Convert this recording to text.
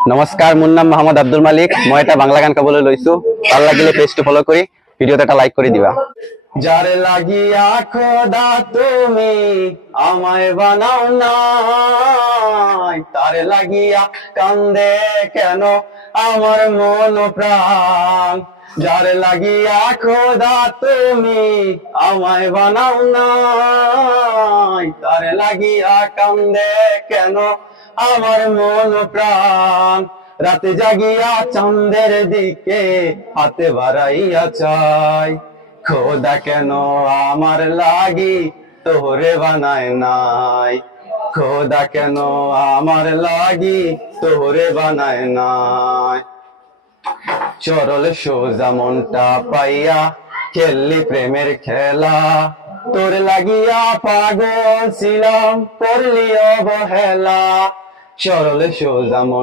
নমস্কাৰ, মোৰ নাম মহম্মদ আব্দুল মালিক। মই এটা বাংলা গান গাবলৈ লৈছো। ভাল লাগিলে পেজটো ফলো কৰি ভিডিওতে এটা লাইক কৰি দিবা। যারে লাগিয়া খোদা তুমি আমায় বানাও নাই, তারে লাগিয়া কান্দে কেন আমার মন প্রাণ। যারে লাগিয়া খোদা তুমি আমায় বানাও নাই, তারে লাগিয়া কান্দে কেন আমার মন প্রাণ। রাতে জাগিয়া চাঁদের দিকে হাতে বাড়াইয়া চাই, খোদা কেন আমার লাগি তোরে বানায় নাই, খোদা কেন আমার লাগি তোরে বানায় নাই। সরল সোজা মনটা পাইয়া খেললি প্রেমের খেলা, তোর লাগিয়া পাগল ছিলাম করলি অবহেলা। সরল সোজা মন